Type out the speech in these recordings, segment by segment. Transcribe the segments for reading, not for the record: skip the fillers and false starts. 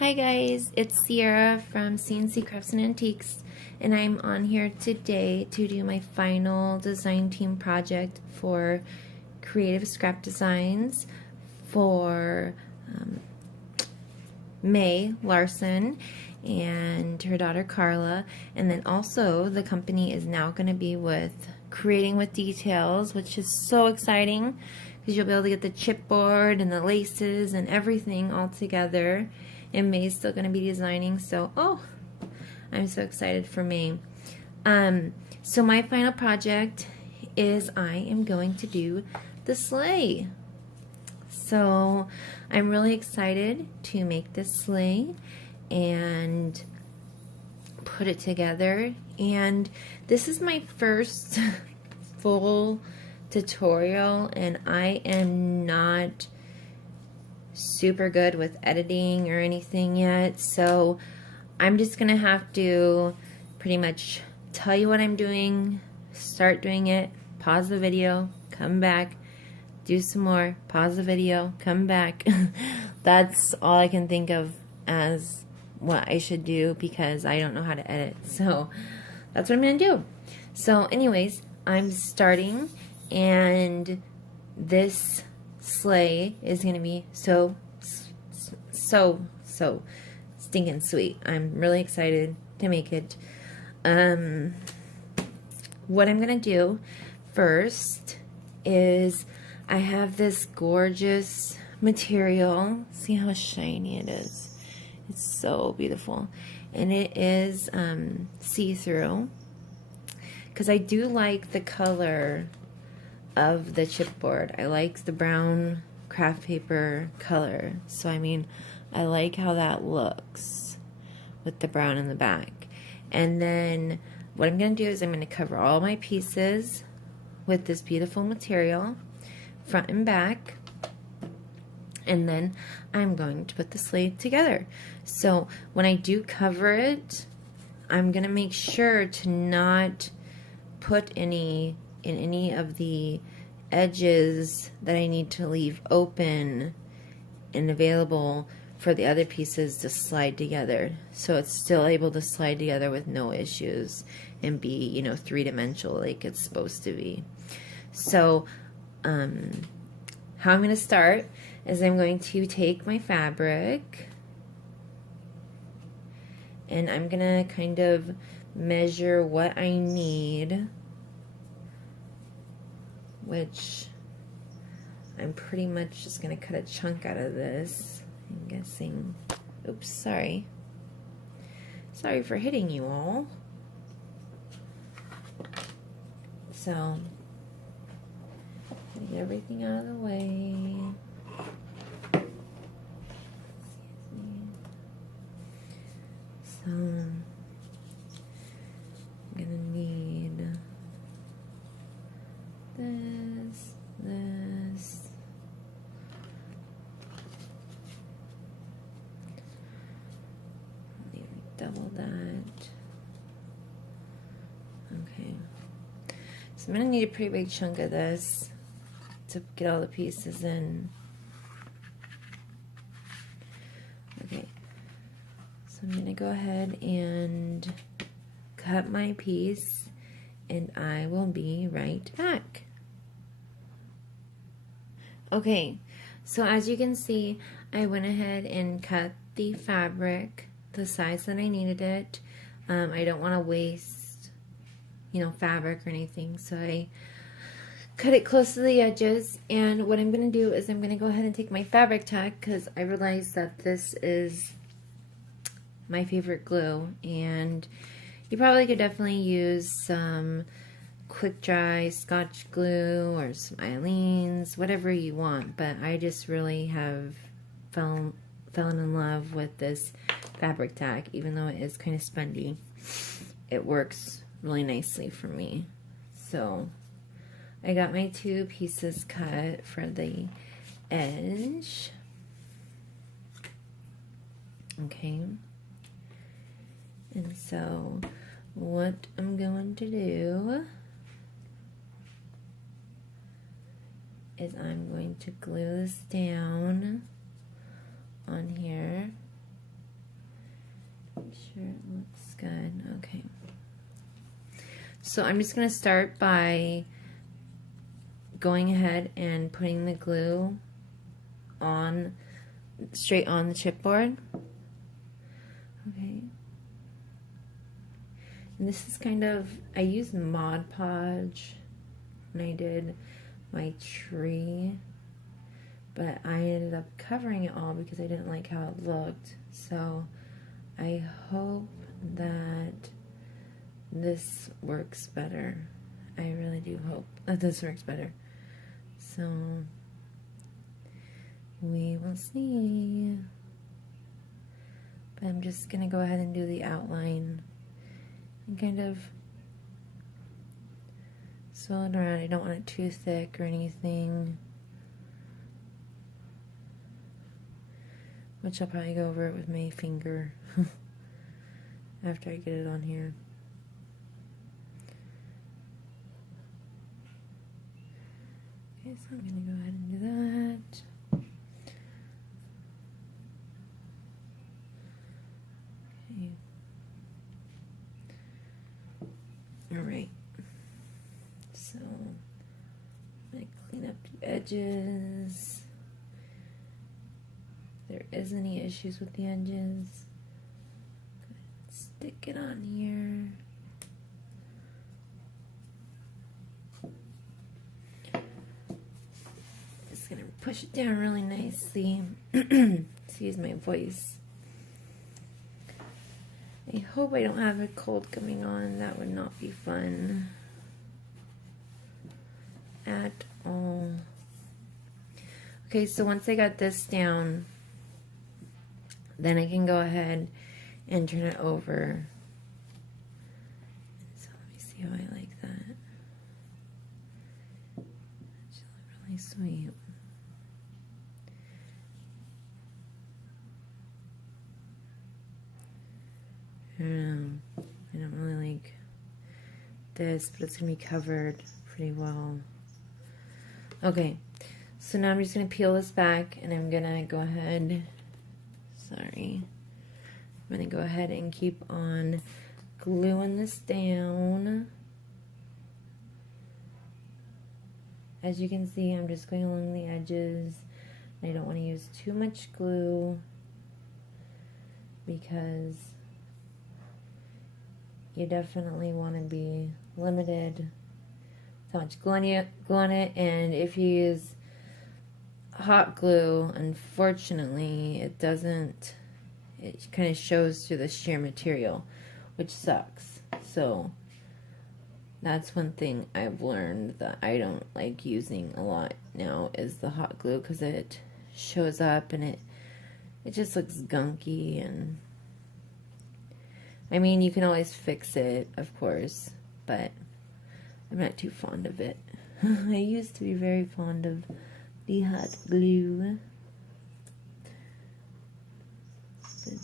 Hi guys, it's Sierra from CNC Crafts and Antiques, and I'm on here today to do my final design team project for Creative Scrap Designs for May Larson and her daughter Carla, and then also the company is now going to be with Creating with Details, which is so exciting because you'll be able to get the chipboard and the laces and everything all together. And May's still going to be designing, so I'm so excited for May. So my final project is I am going to do the sleigh. So I'm really excited to make this sleigh and put it together. And this is my first full tutorial, and I am not super good with editing or anything yet, so I'm just gonna have to pretty much tell you what I'm doing, start doing it, pause the video, come back, do some more, pause the video, come back. That's all I can think of as what I should do because I don't know how to edit, so that's what I'm gonna do. So anyways, I'm starting, and this sleigh is gonna be so stinking sweet. I'm really excited to make it. What I'm gonna do first is I have this gorgeous material. See how shiny it is. It's so beautiful, and it is see-through because I do like the color of the chipboard. I like the brown craft paper color, so I mean I like how that looks with the brown in the back. And then what I'm going to do is I'm going to cover all my pieces with this beautiful material front and back, and then I'm going to put the sleigh together. So when I do cover it, I'm going to make sure to not put any in any of the edges that I need to leave open and available for the other pieces to slide together, so it's still able to slide together with no issues and be, you know, three-dimensional like it's supposed to be. So how I'm going to start is I'm going to take my fabric and I'm going to kind of measure what I need, which I'm pretty much just going to cut a chunk out of this. I'm guessing, oops, sorry for hitting you all. So, get everything out of the way. So, I'm going to need this, double that. Okay, so I'm going to need a pretty big chunk of this to get all the pieces in. Okay, so I'm going to go ahead and cut my piece, and I will be right back. Okay, so as you can see, I went ahead and cut the fabric the size that I needed it. I don't want to waste, you know, fabric or anything, so I cut it close to the edges. And what I'm going to do is I'm going to go ahead and take my fabric tack, because I realized that this is my favorite glue, and you probably could definitely use some quick dry Scotch glue or some Aleene's, whatever you want, but I just really have fallen in love with this fabric tack. Even though it is kind of spongy, it works really nicely for me. So I got my two pieces cut for the edge. Okay, and so what I'm going to do is I'm going to glue this down on here. Sure, it looks good. Okay. So I'm just going to start by going ahead and putting the glue on, straight on the chipboard. Okay. And this is kind of, I used Mod Podge when I did my tree, but I ended up covering it all because I didn't like how it looked. So I hope that this works better. I really do hope that this works better. So we will see. But I'm just gonna go ahead and do the outline and kind of swirl it around. I don't want it too thick or anything, which I'll probably go over it with my finger after I get it on here. Okay, so I'm going to go ahead and do that. Okay. Alright. So, I'm going to clean up the edges. If there is any issues with the edges, stick it on here. Just gonna push it down really nicely. Excuse my voice. I hope I don't have a cold coming on. That would not be fun at all. Okay, so once I got this down, then I can go ahead and turn it over. So let me see how I like that. That should look really sweet. I don't know. I don't really like this, but it's going to be covered pretty well. Okay, so now I'm just going to peel this back, and I'm going to go ahead, sorry, I'm going to go ahead and keep on gluing this down. As you can see, I'm just going along the edges. I don't want to use too much glue because you definitely want to be limited with how much glue on it, and if you use hot glue, unfortunately, it doesn't, it kind of shows through the sheer material, which sucks. So that's one thing I've learned that I don't like using a lot now is the hot glue, because it shows up and it just looks gunky. And I mean, you can always fix it, of course, but I'm not too fond of it. I used to be very fond of the hot glue, but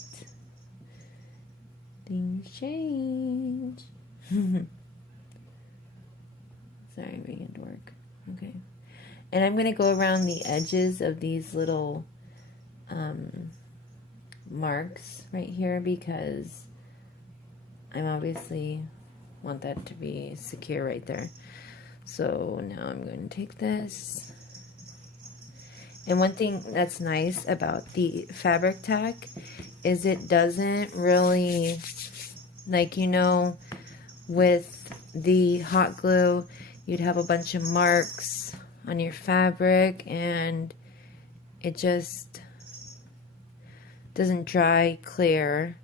things change. Sorry, I'm bringing it to work. Okay, and I'm gonna go around the edges of these little marks right here because I'm obviously want that to be secure right there. So now I'm going to take this. And one thing that's nice about the fabric tack is it doesn't really, like, you know, with the hot glue, you'd have a bunch of marks on your fabric and it just doesn't dry clear.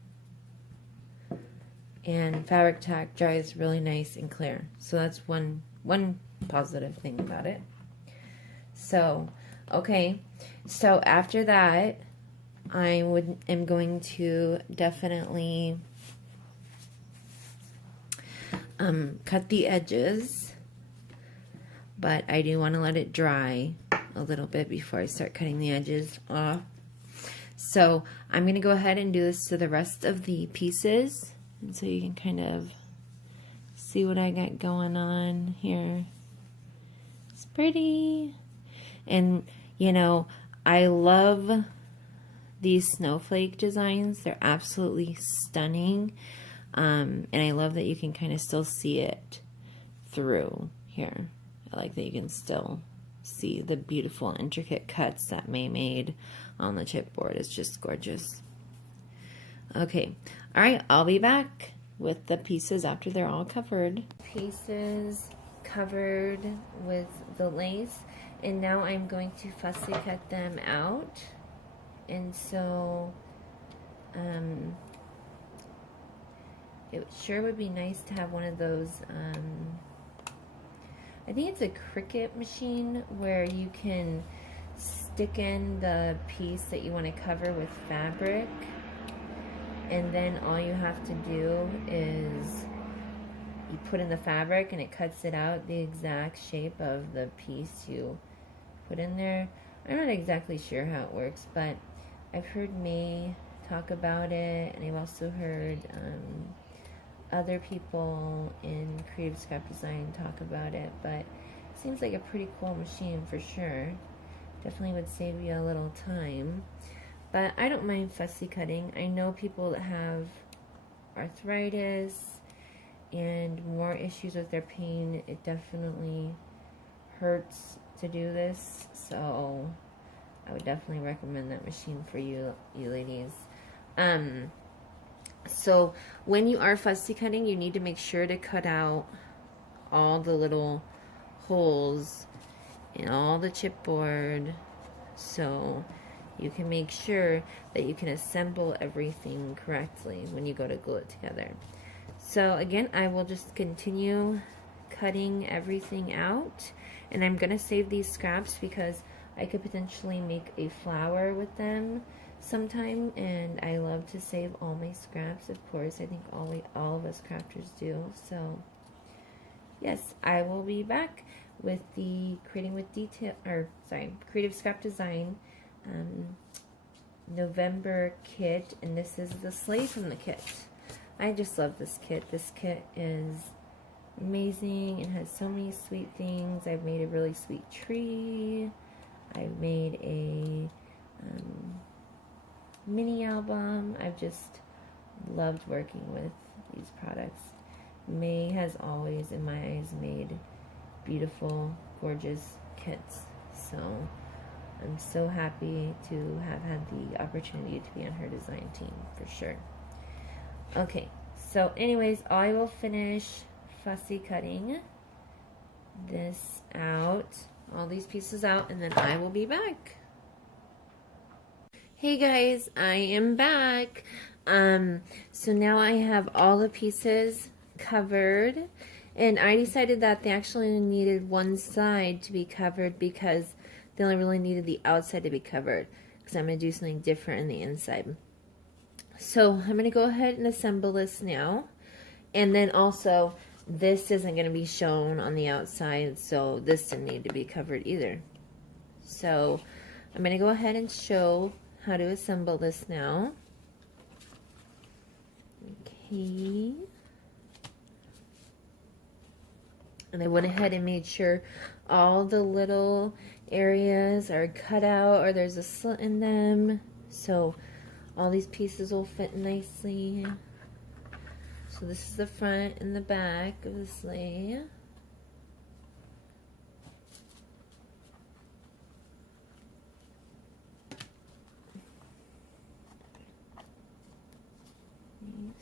And fabric tack dries really nice and clear. So that's one positive thing about it. So, okay. So after that, am going to definitely cut the edges. But I do want to let it dry a little bit before I start cutting the edges off. So I'm going to go ahead and do this to the rest of the pieces. And so you can kind of see what I got going on here. It's pretty. And, you know, I love these snowflake designs. They're absolutely stunning. And I love that you can kind of still see it through here. I like that you can still see the beautiful intricate cuts that May made on the chipboard. It's just gorgeous. Okay, all right, I'll be back with the pieces after they're all covered. Pieces covered with the lace, and now I'm going to fussy cut them out. And so it sure would be nice to have one of those I think it's a Cricut machine where you can stick in the piece that you want to cover with fabric, and then all you have to do is you put in the fabric and it cuts it out the exact shape of the piece you put in there. I'm not exactly sure how it works, but I've heard May talk about it, and I've also heard other people in creative scrap design talk about it, but it seems like a pretty cool machine for sure. Definitely would save you a little time, but I don't mind fussy cutting. I know people that have arthritis and more issues with their pain. It definitely hurts to do this, so I would definitely recommend that machine for you ladies. So when you are fussy cutting, you need to make sure to cut out all the little holes in all the chipboard, so you can make sure that you can assemble everything correctly when you go to glue it together. So again, I will just continue cutting everything out, and I'm gonna save these scraps because I could potentially make a flower with them sometime, and I love to save all my scraps, of course. I think all of us crafters do. So yes, I will be back with the creative scrap design November kit, and this is the sleigh from the kit. I just love this kit. This kit is amazing. It has so many sweet things. I've made a really sweet tree. I've made a mini album. I've just loved working with these products. May has always, in my eyes, made beautiful, gorgeous kits. So I'm so happy to have had the opportunity to be on her design team, for sure. Okay, so anyways, I will finish fussy cutting this out, all these pieces out, and then I will be back. Hey guys, I am back. So now I have all the pieces covered, and I decided that they actually needed one side to be covered because they only really needed the outside to be covered, because I'm going to do something different in the inside. So I'm going to go ahead and assemble this now, and then also this isn't going to be shown on the outside, so this didn't need to be covered either. So I'm going to go ahead and show how to assemble this now. Okay. And I went ahead and made sure all the little areas are cut out or there's a slit in them, so all these pieces will fit nicely. So this is the front and the back of the sleigh.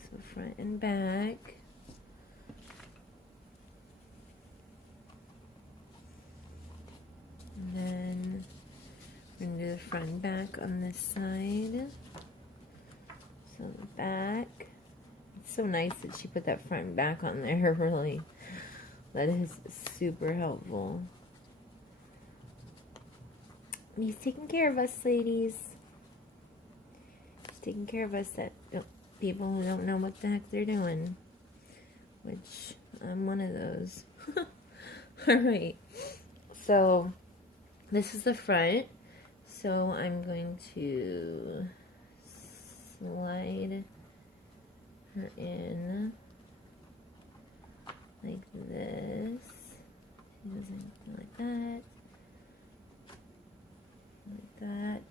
So front and back. And then we're going to do the front and back on this side. So the back. It's so nice that she put that front and back on there, really. That is super helpful. He's taking care of us, ladies. He's taking care of us, that people who don't know what the heck they're doing. Which, I'm one of those. Alright. So, this is the front. So, I'm going to slide her in like this. She doesn't go like that. Like that.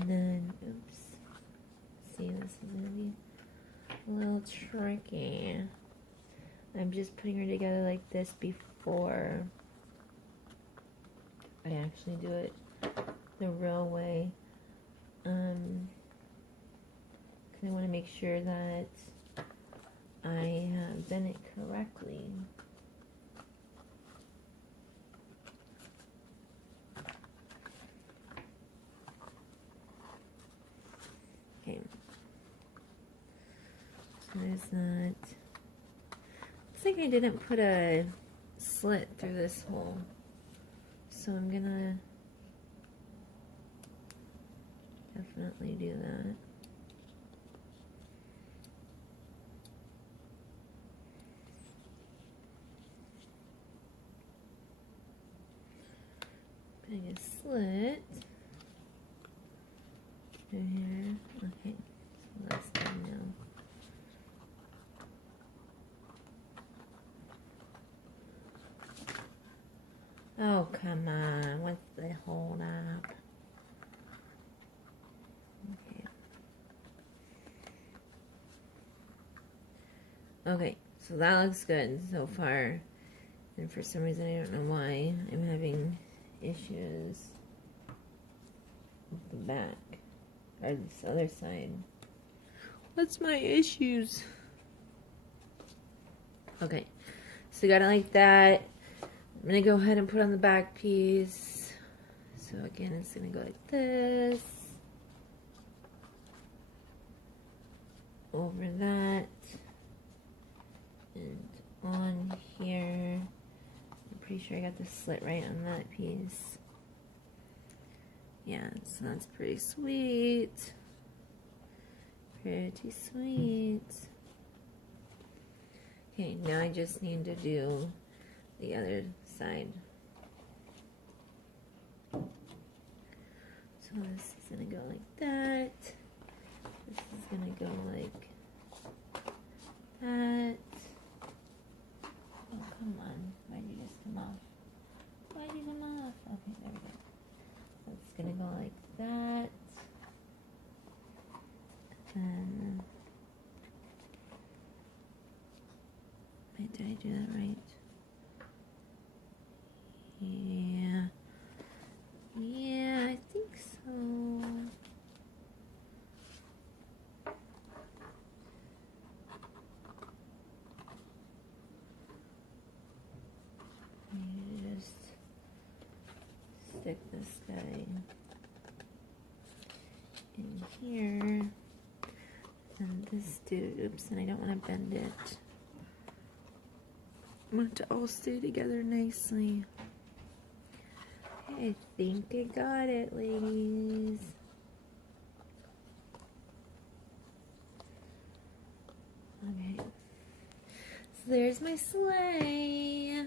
And then a little tricky. I'm just putting her together like this before I actually do it the real way. I want to make sure that I have done it correctly. Okay. So there's that. Looks like I didn't put a slit through this hole. So I'm gonna definitely do that. Putting a slit through here. Okay, so that's done now. Oh, come on. What's the hold up? Okay. Okay, so that looks good so far. And for some reason, I don't know why, I'm having issues with the back. Or this other side. What's my issues? Okay, so got it like that. I'm going to go ahead and put on the back piece. So again, it's going to go like this. Over that. And on here. I'm pretty sure I got the slit right on that piece. Yeah, so that's pretty sweet. Pretty sweet. Okay, now I just need to do the other side. So this is gonna go like that. This is gonna go like that. Oh, come on. Why'd you just come off? Why'd you come off? Okay, there we go. So it's gonna go like that. And wait, did I do that right? Yeah. Yeah, I think so. I need to just stick this guy in here. And this dude, oops, and I don't want to bend it. I want it to all stay together nicely. I think I got it, ladies. Okay. So there's my sleigh.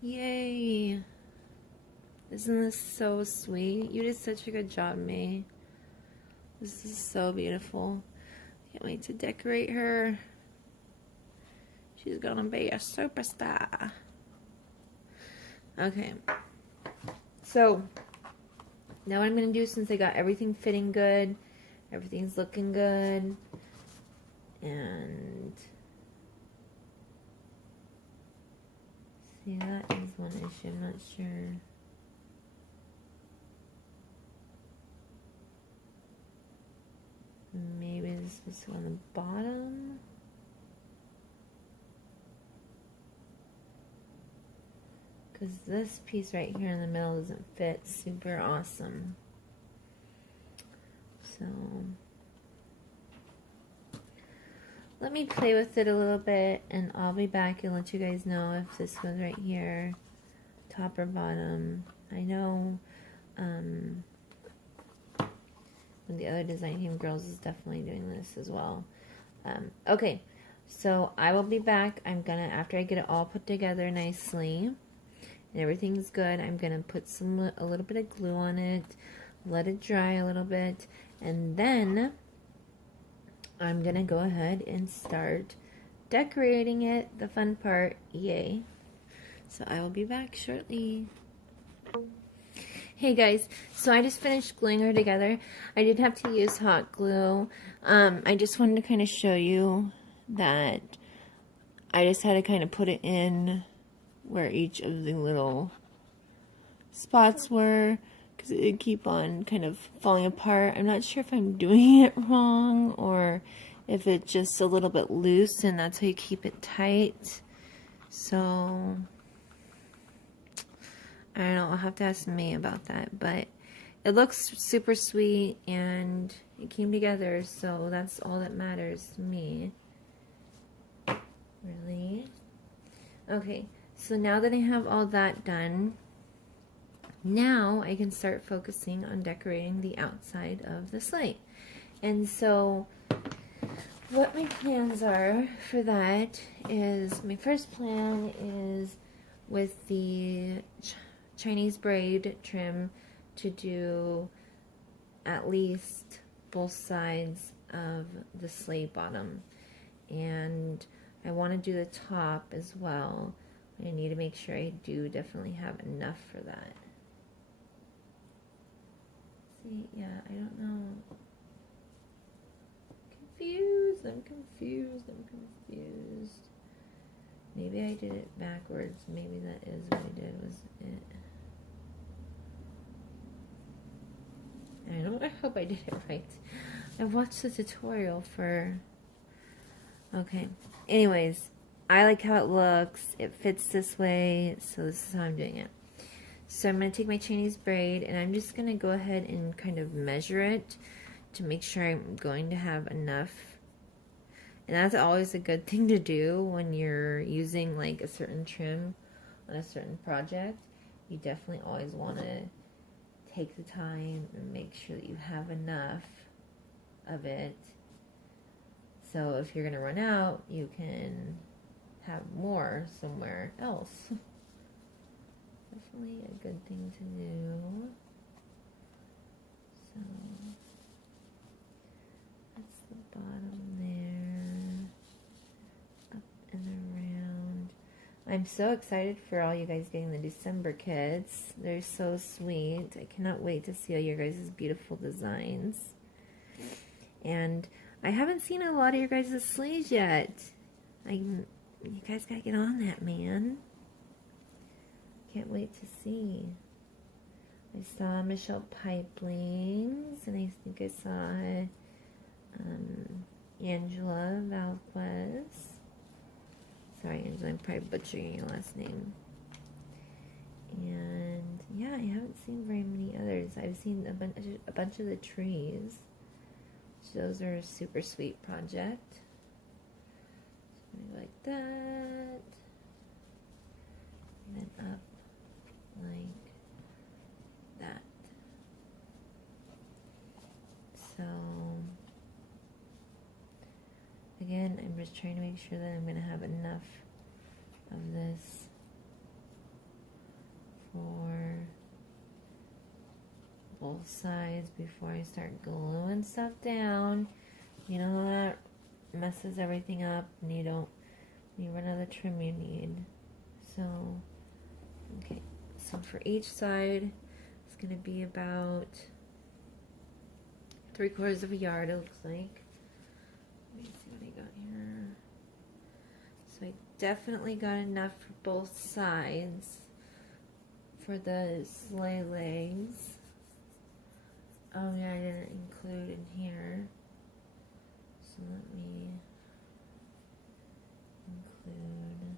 Yay. Isn't this so sweet? You did such a good job, May. This is so beautiful. Can't wait to decorate her. She's gonna be a superstar. Okay. So, now what I'm gonna do, since I got everything fitting good, everything's looking good, and see, that is one issue. I'm not sure. Maybe this was on the bottom. Because this piece right here in the middle doesn't fit super awesome. So, let me play with it a little bit, and I'll be back and let you guys know if this goes right here, top or bottom. I know the other Design Team Girls is definitely doing this as well. Okay, so I will be back. I'm gonna, after I get it all put together nicely and everything's good, I'm gonna put a little bit of glue on it, let it dry a little bit, and then I'm gonna go ahead and start decorating it, the fun part. Yay. So I will be back shortly. Hey guys, so I just finished gluing her together. I did have to use hot glue. I just wanted to kind of show you that I just had to kind of put it in where each of the little spots were because it would keep on kind of falling apart. I'm not sure if I'm doing it wrong or if it's just a little bit loose and that's how you keep it tight. So I don't know, I'll have to ask May about that, but it looks super sweet and it came together, so that's all that matters to me. Really? Okay, so now that I have all that done, now I can start focusing on decorating the outside of the sleigh. And so what my plans are for that is, my first plan is with the Chinese braid trim to do at least both sides of the sleigh bottom, and I want to do the top as well. I need to make sure I do definitely have enough for that. See, yeah, I don't know. I'm confused. Maybe I did it backwards. Maybe that is what I did, was it? I hope I did it right. I watched the tutorial for... Okay. Anyways, I like how it looks. It fits this way, so this is how I'm doing it. So I'm going to take my Chinese braid, and I'm just going to go ahead and kind of measure it to make sure I'm going to have enough. And that's always a good thing to do when you're using like a certain trim on a certain project. You definitely always want to take the time and make sure that you have enough of it. So if you're going to run out, you can have more somewhere else. Definitely a good thing to do. So that's the bottom there, up and around. I'm so excited for all you guys getting the December kits. They're so sweet. I cannot wait to see all your guys' beautiful designs. And I haven't seen a lot of your guys' sleeves yet. You guys gotta get on that, man. Can't wait to see. I saw Michelle Pipelings, and I think I saw Angela Valquez. Sorry, Angela, I'm probably butchering your last name. And yeah, I haven't seen very many others. I've seen a bunch of the trees. So those are a super sweet project. Something like that. And then up like that. So again, I'm just trying to make sure that I'm going to have enough of this for both sides before I start gluing stuff down. You know, that messes everything up, and you run out of the trim you need. So, okay, so for each side, it's going to be about 3/4 of a yard, it looks like. Let me see what I got here. So I definitely got enough for both sides for the sleigh legs. Oh yeah, I didn't include in here. So let me include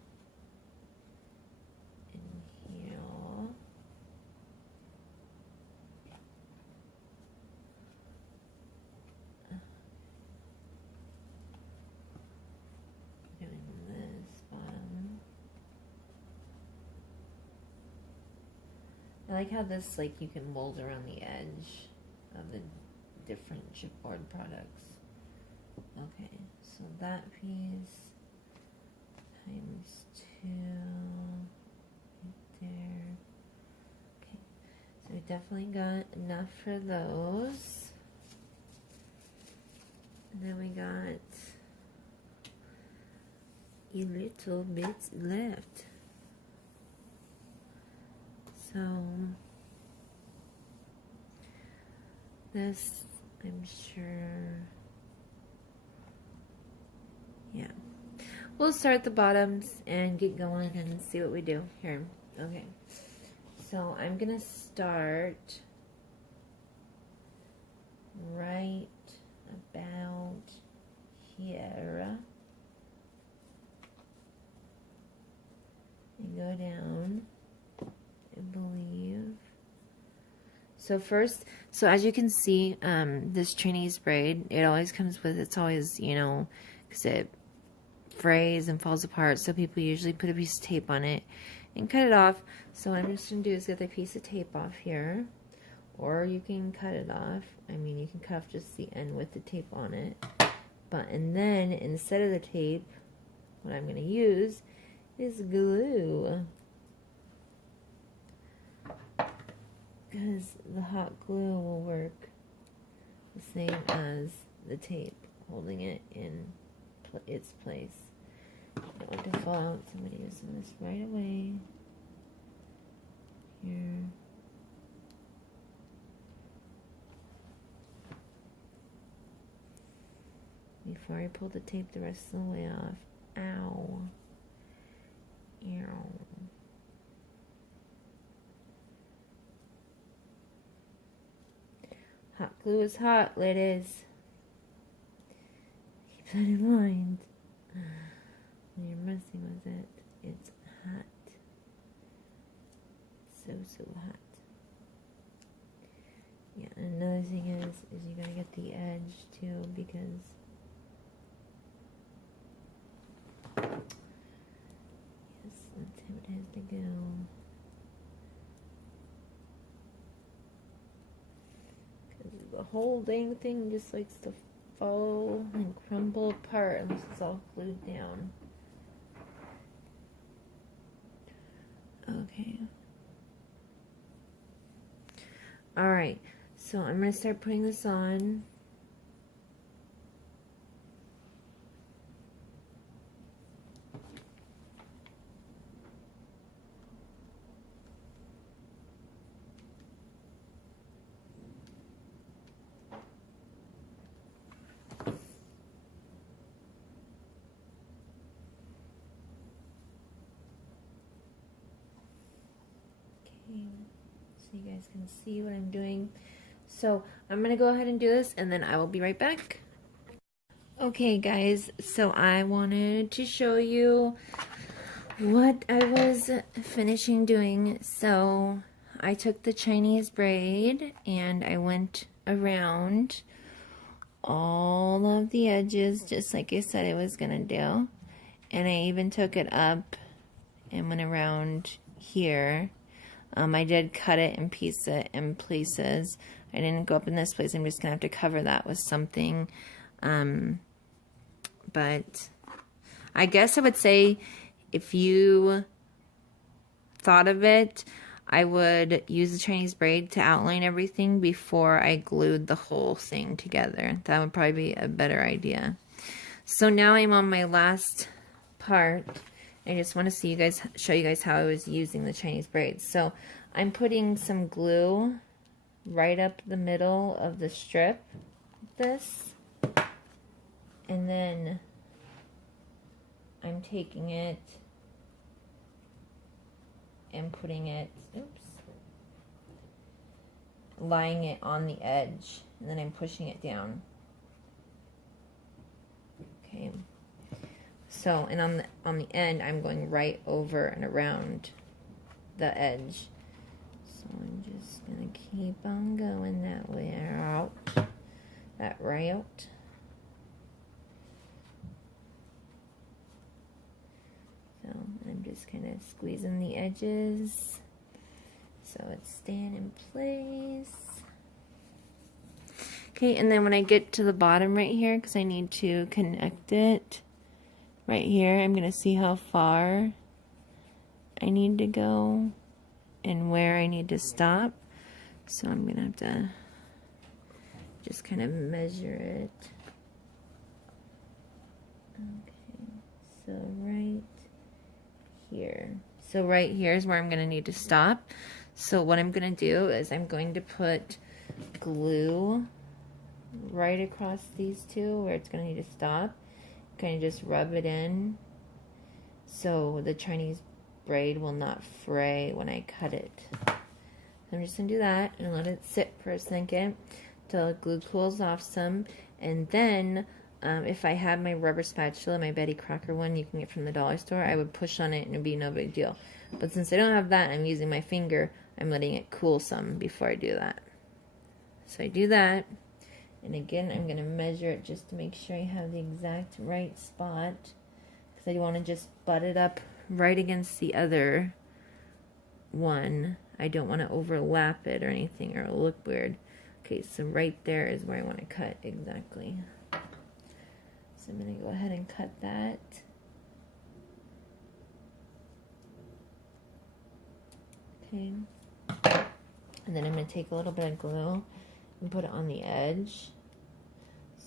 in here. Doing this bottom. I like how this, like, you can mold around the edge of the different chipboard products. Okay, so that piece times 2 right there. Okay, so we definitely got enough for those. And then we got a little bit left. So this, I'm sure. Yeah. We'll start at the bottoms and get going and see what we do here. Okay. So I'm going to start right about here and go down, I believe. So first, so as you can see, this Chinese braid, it always comes with, it's always, you know, because it frays and falls apart, so people usually put a piece of tape on it and cut it off. So what I'm just going to do is get the piece of tape off here, or you can cut it off. I mean, you can cut off just the end with the tape on it. And then instead of the tape, what I'm going to use is glue, because the hot glue will work the same as the tape, holding it in its place. I don't want to fall out. Somebody using this right away. Here. Before I pull the tape the rest of the way off. Ow. Ow. Hot glue is hot, ladies. Keep that in mind. When you're messing with it, it's hot. So hot. Yeah, and another thing is you gotta get the edge too, because yes, that's how it has to go. Because the whole dang thing just likes to fall and crumble apart unless it's all glued down. Okay. Alright, so I'm going to start putting this on. So you guys can see what I'm doing. So I'm going to go ahead and do this, and then I will be right back. Okay guys, so I wanted to show you what I was finishing doing. So I took the Chinese braid and I went around all of the edges just like I said I was going to do. And I even took it up and went around here. I did cut it and piece it in places. I didn't go up in this place. I'm just going to have to cover that with something. But I guess I would say if you thought of it, I would use the Chinese braid to outline everything before I glued the whole thing together. That would probably be a better idea. So now I'm on my last part. I just want to show you guys how I was using the Chinese braids. So I'm putting some glue right up the middle of the strip, like this, and then I'm taking it and putting it, lying it on the edge, and then I'm pushing it down. Okay. So, and on the end, I'm going right over and around the edge. So I'm just gonna keep on going that way out, that route. So I'm just kind of squeezing the edges so it's staying in place. Okay, and then when I get to the bottom right here, because I need to connect it right here, I'm going to see how far I need to go and where I need to stop. So I'm going to have to just kind of measure it. Okay, so right here. So right here is where I'm going to need to stop. So what I'm going to do is I'm going to put glue right across these two where it's going to need to stop. Kind of just rub it in so the Chinese braid will not fray when I cut it. I'm just going to do that and let it sit for a second till the glue cools off some. And then if I had my rubber spatula, my Betty Crocker one you can get from the dollar store, I would push on it and it'd be no big deal. But since I don't have that, I'm using my finger. I'm letting it cool some before I do that. So I do that. And again, I'm going to measure it just to make sure I have the exact right spot. Because I want to just butt it up right against the other one. I don't want to overlap it or anything or it'll look weird. Okay, so right there is where I want to cut exactly. So I'm going to go ahead and cut that. Okay. And then I'm going to take a little bit of glue and put it on the edge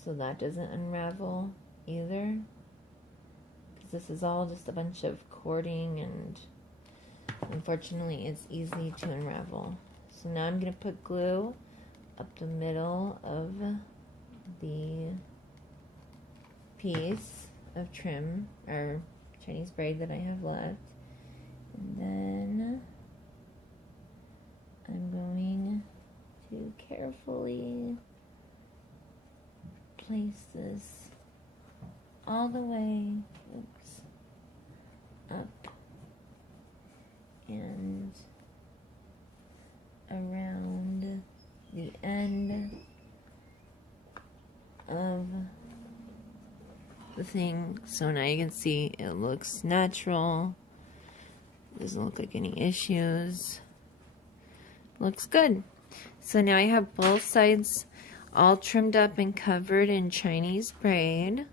so that doesn't unravel either, because this is all just a bunch of cording and unfortunately it's easy to unravel. So now I'm going to put glue up the middle of the piece of trim or Chinese braid that I have left, and then I'm going to carefully place this all the way up and around the end of the thing. So now you can see it looks natural. Doesn't look like any issues. Looks good. So now I have both sides all trimmed up and covered in Chinese braid.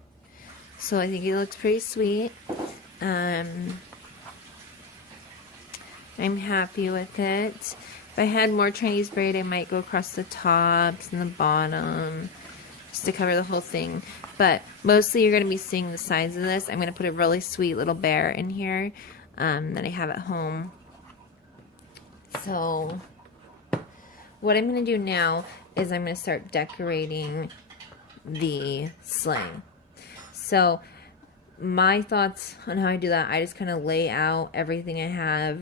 So I think it looks pretty sweet. I'm happy with it. If I had more Chinese braid, I might go across the tops and the bottom just to cover the whole thing. But mostly you're going to be seeing the sides of this. I'm going to put a really sweet little bear in here that I have at home. So what I'm going to do now is I'm going to start decorating the sleigh. So my thoughts on how I do that, I just kind of lay out everything I have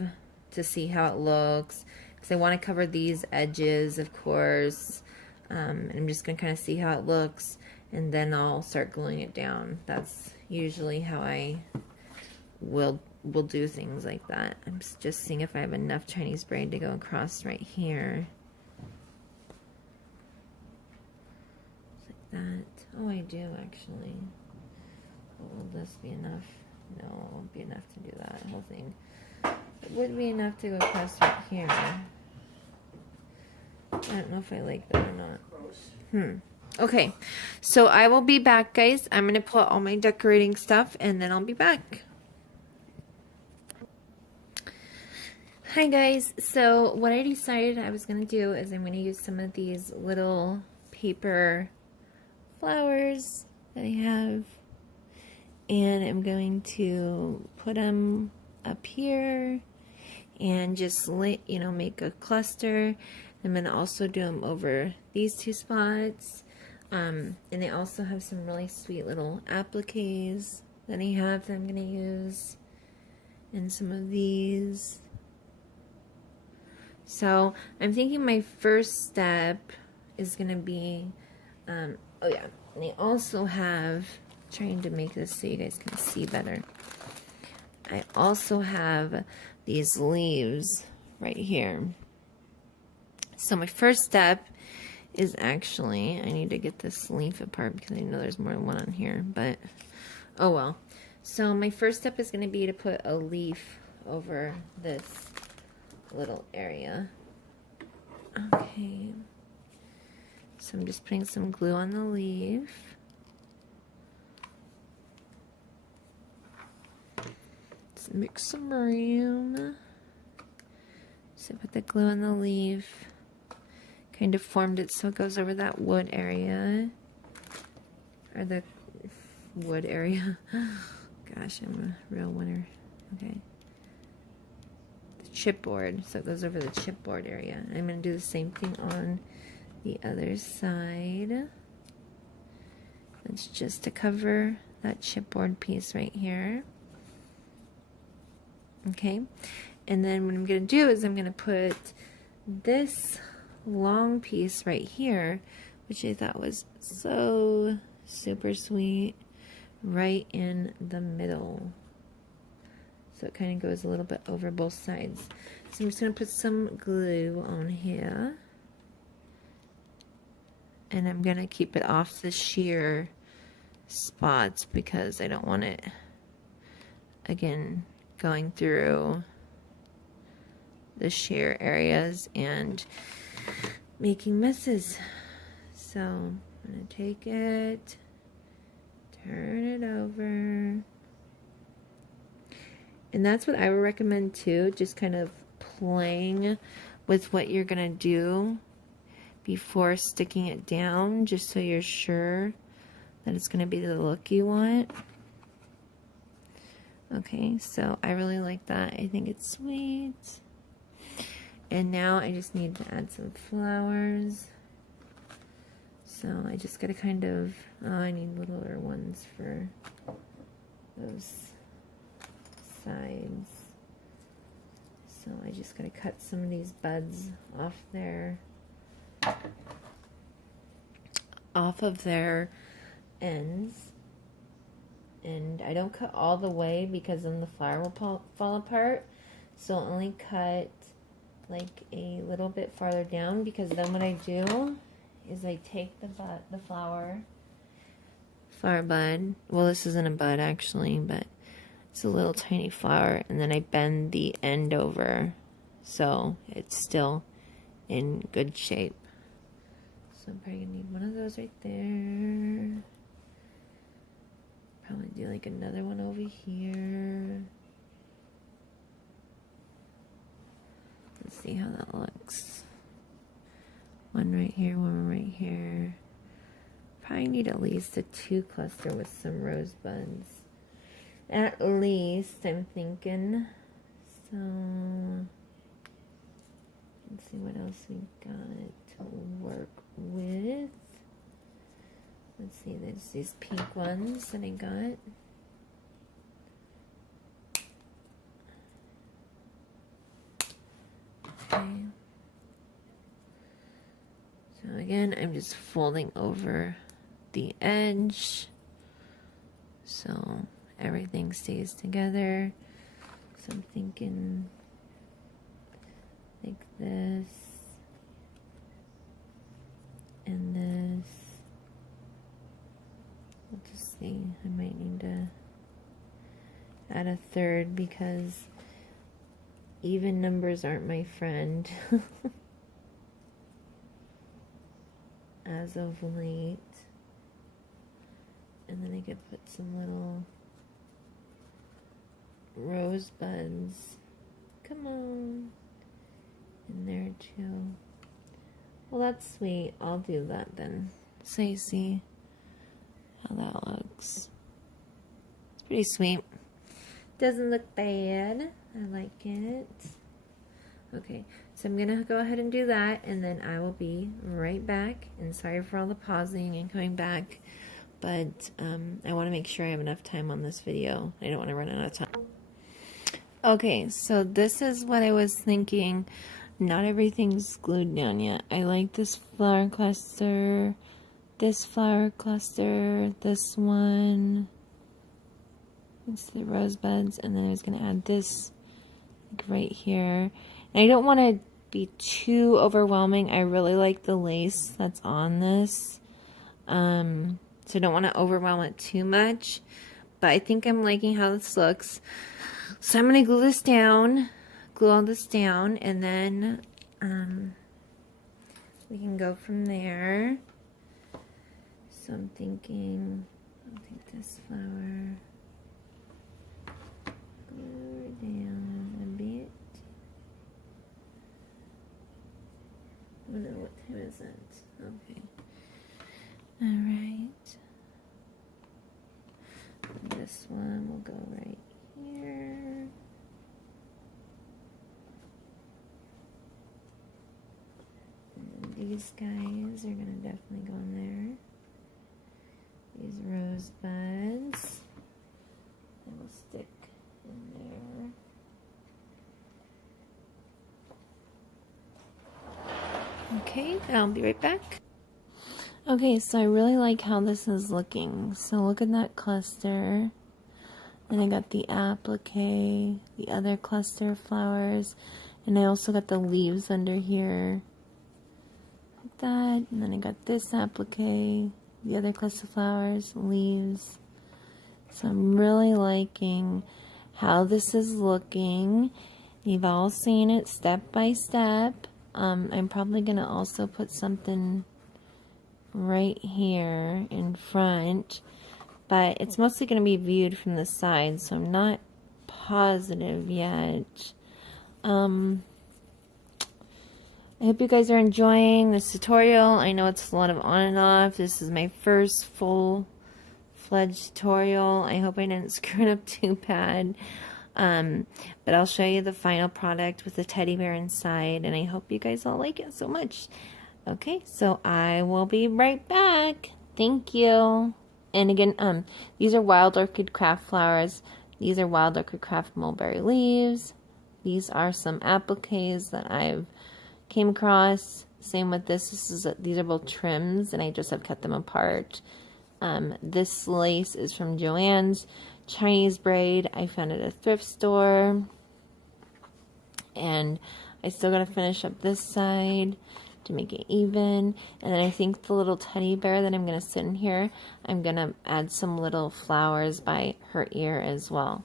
to see how it looks. Because I want to cover these edges, of course. And I'm just going to kind of see how it looks. And then I'll start gluing it down. That's usually how I will do things like that. I'm just seeing if I have enough Chinese braid to go across right here. That. Oh, I do actually. Will this be enough? No, it won't be enough to do that whole thing. It would be enough to go across right here. I don't know if I like that or not. Okay, so I will be back, guys. I'm going to put all my decorating stuff and then I'll be back. Hi, guys. So what I decided I was going to do is I'm going to use some of these little paper flowers that I have, and I'm going to put them up here and just make a cluster. I'm going to also do them over these two spots, and I also have some really sweet little appliques that I have that I'm going to use, and some of these. So I'm thinking my first step is going to be oh yeah, and I also have, trying to make this so you guys can see better, I also have these leaves right here. So my first step is actually, I need to get this leaf apart because I know there's more than one on here, but oh well. So my first step is going to be to put a leaf over this little area. Okay. So I'm just putting some glue on the leaf. Let's mix some room. So put the glue on the leaf. Kind of formed it so it goes over that wood area. Or the wood area. Gosh, I'm a real winner. Okay. The chipboard. So it goes over the chipboard area. I'm going to do the same thing on the other side. It's just to cover that chipboard piece right here. Okay, and then what I'm going to do is I'm going to put this long piece right here, which I thought was so super sweet, right in the middle. So it kind of goes a little bit over both sides. So I'm just going to put some glue on here. And I'm going to keep it off the sheer spots because I don't want it, again, going through the sheer areas and making messes. So I'm going to take it, turn it over. And that's what I would recommend too, just kind of playing with what you're going to do before sticking it down, just so you're sure that it's going to be the look you want. Okay, so I really like that. I think it's sweet. And now I just need to add some flowers. So I just got to kind of, oh, I need littler ones for those sides. So I just got to cut some of these buds off of their ends. And I don't cut all the way because then the flower will fall apart. So I'll only cut like a little bit farther down, because then what I do is I take the flower bud. Well, this isn't a bud actually, but it's a little tiny flower, and then I bend the end over so it's still in good shape. So I'm probably gonna need one of those right there. Probably do like another one over here. Let's see how that looks. One right here, one right here. Probably need at least a 2 cluster with some rosebuds. At least, I'm thinking. So, let's see what else we got to work with. Let's see, there's these pink ones that I got. Okay. So again, I'm just folding over the edge so everything stays together. So I'm thinking like this and this. We'll just see. I might need to add a third because even numbers aren't my friend as of late. And then I could put some little rosebuds, come on, in there too. Well, that's sweet. I'll do that then. So you see how that looks. It's pretty sweet. Doesn't look bad. I like it. Okay, so I'm gonna go ahead and do that, and then I will be right back. And sorry for all the pausing and coming back, but I want to make sure I have enough time on this video. I don't want to run out of time. Okay, so this is what I was thinking. Not everything's glued down yet. I like this flower cluster, this flower cluster, this one. It's the rosebuds, and then I was going to add this like right here. And I don't want to be too overwhelming. I really like the lace that's on this. So I don't want to overwhelm it too much. But I think I'm liking how this looks. So I'm going to glue this down, glue all this down, and then we can go from there. So I'm thinking, I'll take this flower, glue it down a bit. Oh no, what time is it? Okay. Alright. This one will go right here. And these these guys are gonna definitely go in there. These rosebuds, they will stick in there. Okay, I'll be right back. Okay, so I really like how this is looking. So look at that cluster. And I got the applique, the other cluster of flowers, and I also got the leaves under here. Like that. And then I got this applique, the other cluster of flowers, leaves. So I'm really liking how this is looking. You've all seen it step by step. I'm probably going to also put something right here in front, but it's mostly going to be viewed from the side, so I'm not positive yet. I hope you guys are enjoying this tutorial. I know it's a lot of on and off. This is my first full-fledged tutorial. I hope I didn't screw it up too bad. But I'll show you the final product with the teddy bear inside, and I hope you guys all like it so much. Okay, so I will be right back. Thank you. And again, these are Wild Orchid Craft flowers. These are Wild Orchid Craft mulberry leaves. These are some appliques that I've came across. Same with this. These are both trims, and I just have cut them apart. This lace is from Joann's Chinese Braid. I found it at a thrift store. And I still gotta finish up this side to make it even. And then I think the little teddy bear that I'm gonna sit in here, I'm gonna add some little flowers by her ear as well.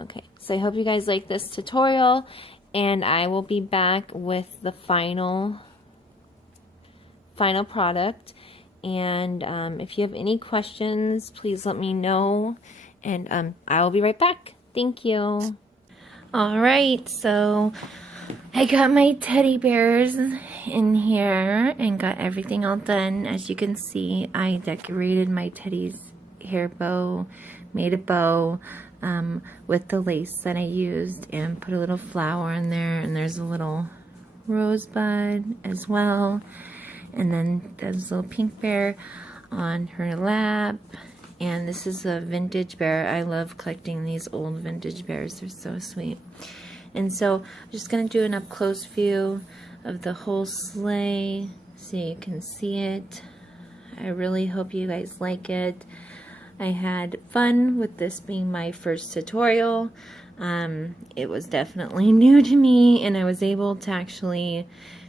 Okay, so I hope you guys like this tutorial, and I will be back with the final product. And if you have any questions, please let me know, and I will be right back. Thank you. Alright, so I got my teddy bears in here and got everything all done. As you can see, I decorated my teddy's hair bow, made a bow with the lace that I used, and put a little flower in there, and there's a little rosebud as well. And then there's a little pink bear on her lap. And this is a vintage bear. I love collecting these old vintage bears. They're so sweet. And so I'm just going to do an up-close view of the whole sleigh so you can see it. I really hope you guys like it. I had fun with this being my first tutorial. It was definitely new to me, and I was able to actually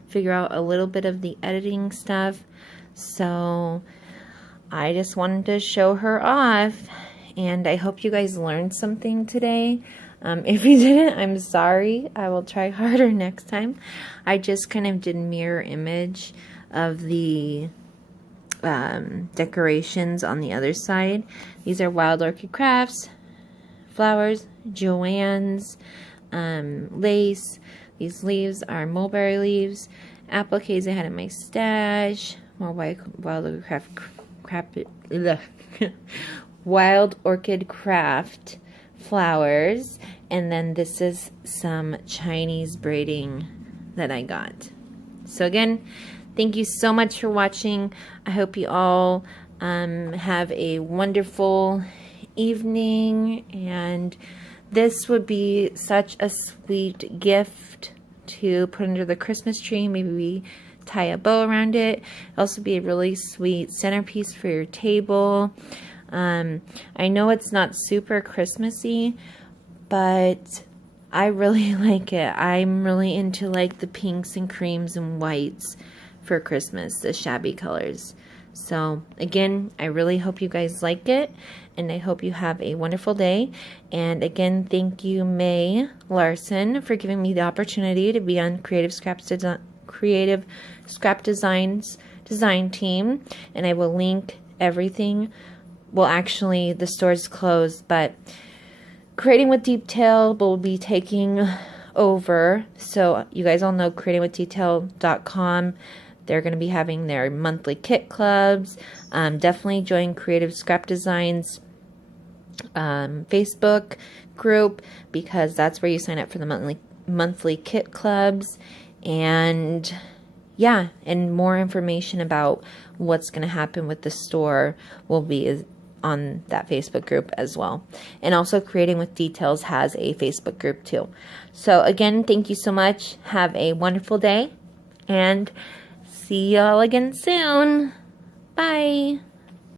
figure out a little bit of the editing stuff. So I just wanted to show her off, and I hope you guys learned something today. If you didn't, I'm sorry. I will try harder next time. I just kind of did mirror image of the decorations on the other side. These are Wild Orchid Crafts flowers, Joann's lace. These leaves are mulberry leaves. Appliques I had in my stash. More Wild Orchid Wild Orchid Craft flowers. And then this is some Chinese braiding that I got. So again, thank you so much for watching. I hope you all have a wonderful evening, and this would be such a sweet gift to put under the Christmas tree. Maybe we tie a bow around it. It'll also be a really sweet centerpiece for your table. I know it's not super Christmassy, but I really like it. I'm really into like the pinks and creams and whites for Christmas, the shabby colors. So again, I really hope you guys like it, and I hope you have a wonderful day. And again, thank you, May Larson, for giving me the opportunity to be on Creative Scrap Designs design team. And I will link everything. Well, actually, the store's closed, but Creating with Detail will be taking over. So you guys all know creatingwithdetail.com. They're going to be having their monthly kit clubs. Definitely join Creative Scrap Designs Facebook group, because that's where you sign up for the monthly kit clubs. And yeah, and more information about what's going to happen with the store will be on that Facebook group as well. And also Creating with Details has a Facebook group too. So again, thank you so much. Have a wonderful day and see y'all again soon. Bye.